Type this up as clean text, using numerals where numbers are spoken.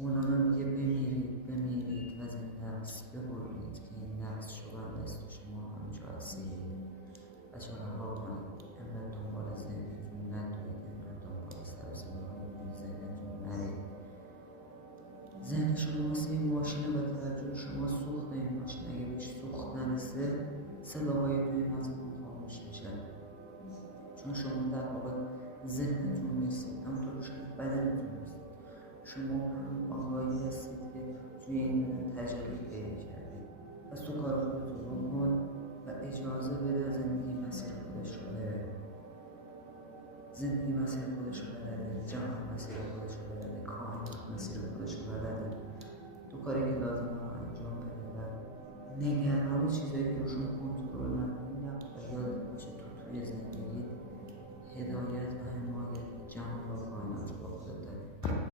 مولانا میگه بمیرید بمیرید و زنده است ببرید که این نفس شوند است و شما همچو اسیر. بچه رها کنید، امرد دنبال ذهنتون ندوید، امرد دنبال سرسنهای ذهنتون نرید. ذهن شما مثل این ماشینه و توجه شما سوخت این ماشین اگه بهش سوخت نرسه صداهای توی مضمون خاموش میشه، چون شما در واقع ذهنتون نیستید، همونطور شما بدنتون نیستید. شما همون آقایی هستید که توی این تجربه پیدا کردید. پس تو کار خودتون بکن و اجازه بده زندگی مسیر خودش رو بره. زندگی مسیر خودش رو بلده، جهان مسیر خودش رو بلده، کائنات مسیر خودش رو بلده. تو کاری که لازم رو انجام بده و نگران چیزایی که روشون کنترل نداره.